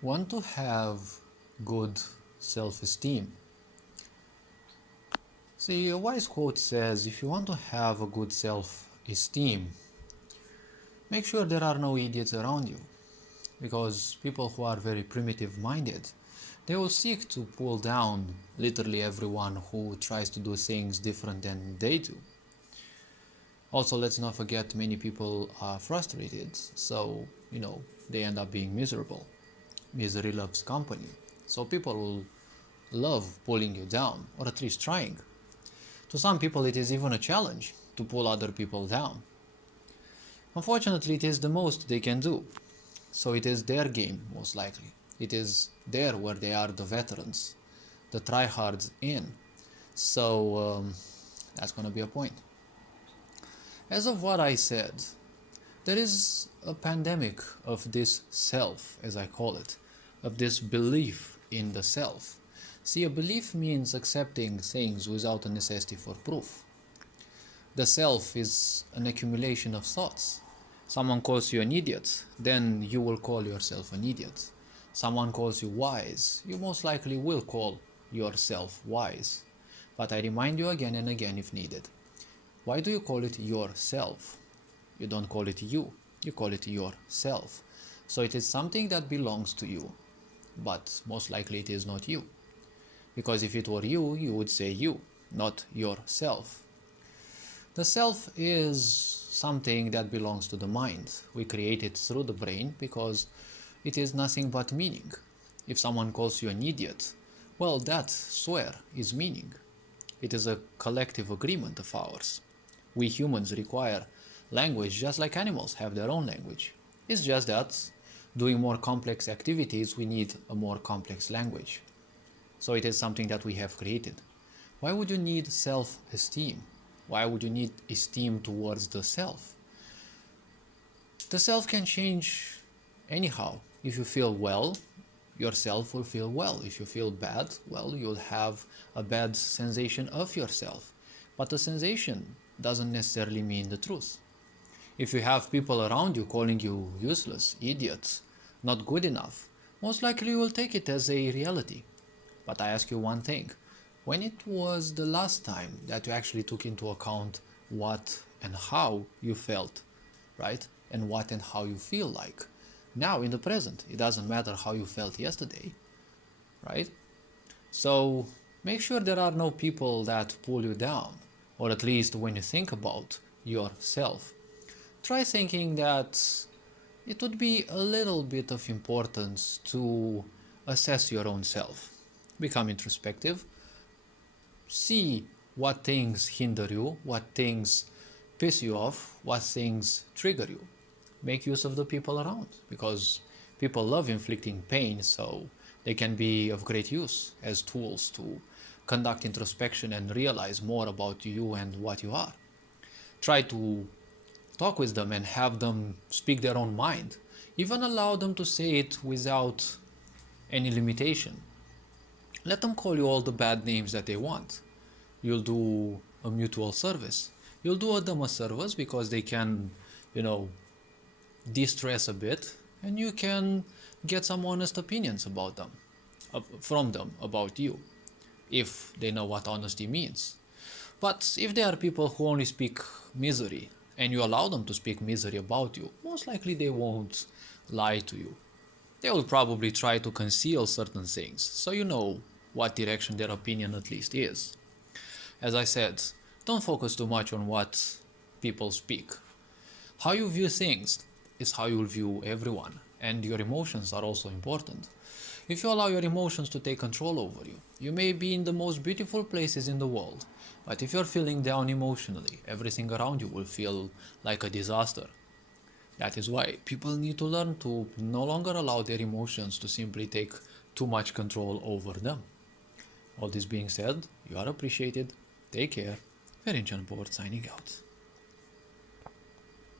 Want to have good self-esteem. See, a wise quote says, if you want to have a good self-esteem, make sure there are no idiots around you. Because people who are very primitive-minded, they will seek to pull down literally everyone who tries to do things different than they do. Also, let's not forget many people are frustrated, so, they end up being miserable. Misery loves company. So people will love pulling you down, or at least trying. To some people it is even a challenge to pull other people down. Unfortunately, it is the most they can do. So it is their game, most likely. It is there where they are the veterans, the tryhards in. So that's going to be a point. As of what I said, there is a pandemic of this self, as I call it, of this belief in the self. See, a belief means accepting things without a necessity for proof. The self is an accumulation of thoughts. Someone calls you an idiot, then you will call yourself an idiot. Someone calls you wise, you most likely will call yourself wise. But I remind you again and again if needed. Why do you call it yourself? You don't call it you call it yourself. So it is something that belongs to you, but most likely it is not you. Because if it were you, you would say you, not yourself. The self is something that belongs to the mind. We create it through the brain because it is nothing but meaning. If someone calls you an idiot, well, that swear is meaning. It is a collective agreement of ours. We humans require language just like animals have their own language. It's just that doing more complex activities, we need a more complex language. So it is something that we have created. Why would you need self-esteem? Why would you need esteem towards the self? The self can change anyhow. If you feel well, yourself will feel well. If you feel bad, well, you'll have a bad sensation of yourself. But the sensation doesn't necessarily mean the truth. If you have people around you calling you useless, idiot, not good enough, most likely you will take it as a reality. But I ask you one thing. When it was the last time that you actually took into account what and how you felt, right? And what and how you feel like. Now, in the present, it doesn't matter how you felt yesterday, right? So make sure there are no people that pull you down, or at least when you think about yourself. Try thinking that it would be a little bit of importance to assess your own self. Become introspective. See what things hinder you, what things piss you off, what things trigger you. Make use of the people around, because people love inflicting pain, so they can be of great use as tools to conduct introspection and realize more about you and what you are. Try to talk with them and have them speak their own mind. Even allow them to say it without any limitation. Let them call you all the bad names that they want. You'll do a mutual service. You'll do them a service because they can, de-stress a bit, and you can get some honest opinions about them, from them about you, if they know what honesty means. But if they are people who only speak misery, and you allow them to speak misery about you, most likely they won't lie to you. They will probably try to conceal certain things, so you know what direction their opinion at least is. As I said, don't focus too much on what people speak. How you view things is how you will view everyone, and your emotions are also important. If you allow your emotions to take control over you, you may be in the most beautiful places in the world, but if you're feeling down emotionally, everything around you will feel like a disaster. That is why people need to learn to no longer allow their emotions to simply take too much control over them. All this being said, you are appreciated. Take care. Ferenc Board signing out.